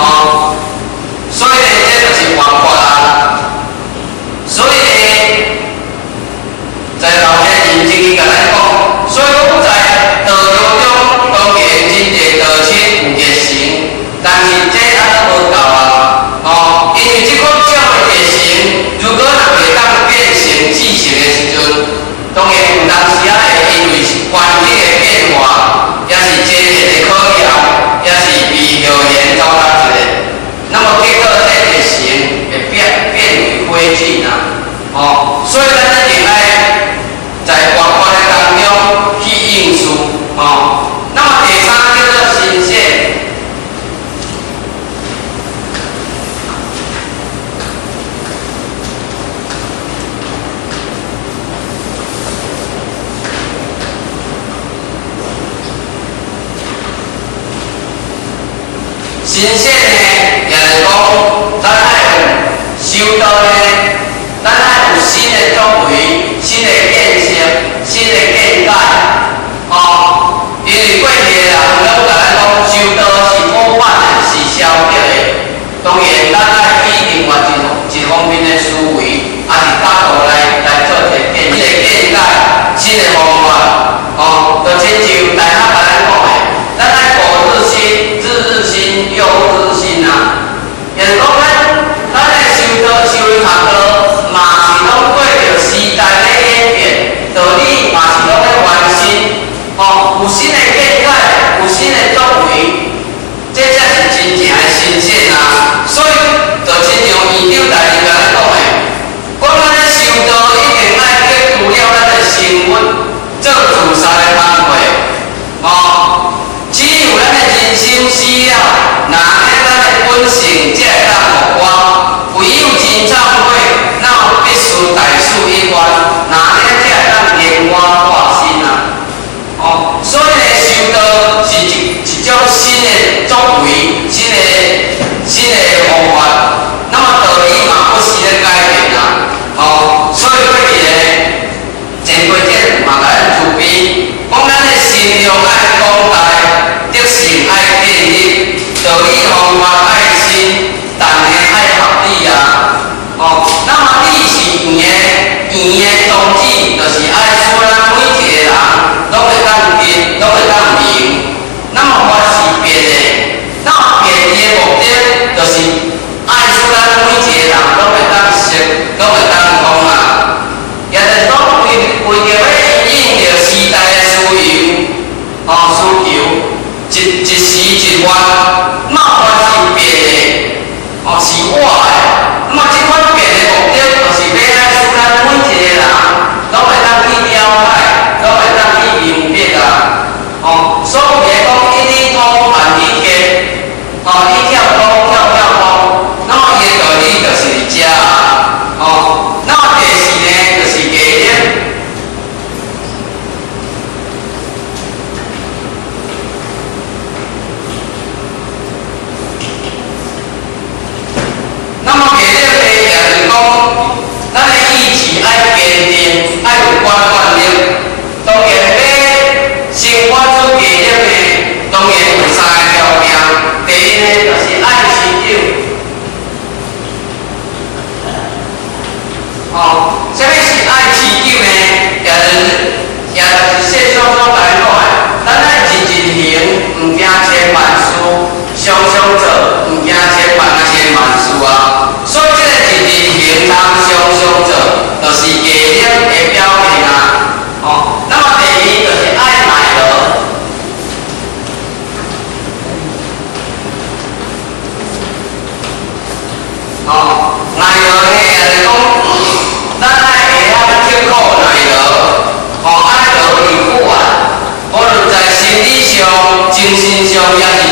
哦，所以呢，这就是活法啊。所以呢，在老先生曾经甲咱讲，所以讲在道路中，当然真侪道亲有热心，但是这还阁无够啊。哦，因为这款种的热心，如果若袂当变成知识的时阵，当然有当时啊会因为环境的变化，也是节日的考验，也是未表现糟蹋一个，那么结果这热心会变为灰烬啊。哦，所以咱一定爱在活法的当中去应付。哦，那么第三叫做新鲜。新鲜呢，也是讲咱爱有修道呢，咱爱有新的作为、新的见识、新的见解。哦，因为过去的人拢甲咱讲修道是古板的，是消极的。当然，咱爱以另外一方面的思维，也是角度来做一个新的见解、新的方法。哦，就亲像大家甲咱讲的，咱爱古日新、日日新、又日新啊。也是讲咱的修道、修学道，嘛是拢对着时代的演变，道理嘛是拢在翻新。哦，有新的见解，有新的作为，这才是真正的新鲜啊！所以，就亲像院长大人甲咱讲的，讲咱咧修道一定爱结除了咱的生活，做自杀的行为。哦，只有咱的人生需要，那咱的本性才会当互我。唯有真忏悔，那有必须大事一关，那才会当连我化身啊！哦，所以呢，修道是一种新的作为，新的方法。那么道理嘛，不时咧改变啊。哦，所以过去呢，前辈者嘛甲咱注意，讲咱的信用爱广大，德性爱建立，道理方法爱新，但呢爱合理啊。哦，那么理是圆的宗旨，就是爱使咱每一个人拢会当记，拢会当明。那么法是变的，那么变的目的就是爱使咱每一个人拢会当识，拢会当通啊。也就是讲为着要应着时代的需求，一时一换，那法是变的，哦是活的。那么这款变的目的，就是要爱使咱每一个人拢会当去了解，拢会当去明白啊。哦，所以会讲一理通万理解，哦，一跳通跳通，那么伊的道理就是遮啊。哦，那么第四呢，就是艺术。那么艺术呢，也就是讲，咱的意志爱坚定，爱有观念。当然要生活出艺术呢，当然有三个条件。第一呢，就是爱持久。哦，什么是爱持久呢？也就是说所甲咱讲的，咱爱日日行，毋惊千万事；常常做，毋惊千万事啊。所以这个日日行，通常常做，就是艺术的表现啊。哦，那么第二就是爱耐劳。哦，耐劳呢，也就是讲，咱爱会晓刻苦耐劳，哦，爱劳而不完，无论在心理上、精神上，也是